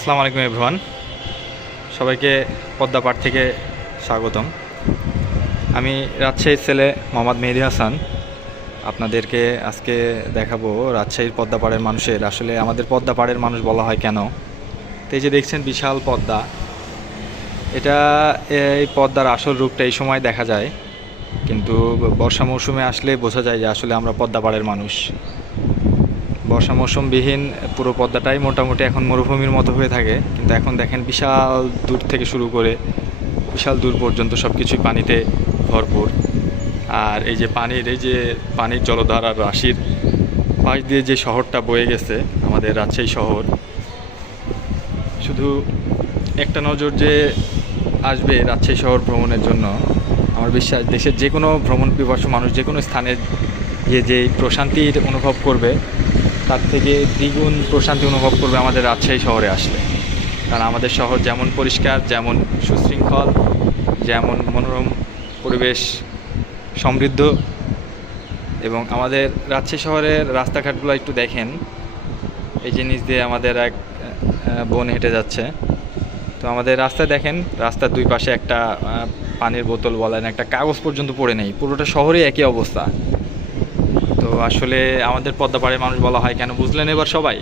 আসসালামু আলাইকুম এভরিওয়ান, সবাইকে পদ্মাপাড় থেকে স্বাগতম। আমি রাজশাহীর ছেলে মোহাম্মদ মেহেদী হাসান। আপনাদেরকে আজকে দেখাবো রাজশাহীর পদ্মাপাড়ের মানুষের আসলে আমাদের পদ্মাপাড়ের মানুষ বলা হয় কেন। তো এই যে দেখছেন বিশাল পদ্মা, এটা এই পদ্মার আসল রূপটা এই সময় দেখা যায়, কিন্তু বর্ষা মৌসুমে আসলে বোঝা যায় যে আসলে আমরা পদ্মাপাড়ের মানুষ। বর্ষা মৌসুমবিহীন পুরো পদ্মাটাই মোটামুটি এখন মরুভূমির মতো হয়ে থাকে, কিন্তু এখন দেখেন বিশাল দূর থেকে শুরু করে বিশাল দূর পর্যন্ত সব কিছুই পানিতে ভরপুর। আর এই যে পানির জলধারার রাশির পাশ দিয়ে যে শহরটা বয়ে গেছে আমাদের রাজশাহী শহর, শুধু একটা নজর যে আসবে রাজশাহী শহর ভ্রমণের জন্য, আমার বিশ্বাস দেশের যে কোনো ভ্রমণ পিপাসু মানুষ যে কোনো স্থানে গিয়ে যে প্রশান্তির অনুভব করবে তার থেকে দ্বিগুণ প্রশান্তি অনুভব করবে আমাদের রাজশাহী শহরে আসলে। কারণ আমাদের শহর যেমন পরিষ্কার, যেমন সুশৃঙ্খল, যেমন মনোরম পরিবেশ সমৃদ্ধ, এবং আমাদের রাজশাহী শহরের রাস্তাঘাটগুলো একটু দেখেন। এই জিনিস দিয়ে আমাদের এক বোন হেঁটে যাচ্ছে, তো আমাদের রাস্তায় দেখেন রাস্তার দুই পাশে একটা পানির বোতল বলেন, একটা কাগজ পর্যন্ত পড়ে নেই। পুরোটা শহরেই একই অবস্থা। তো আসলে আমাদের পদ্মাপাড়ের মানুষ বলা হয় কেন, বুঝলেন এবার সবাই?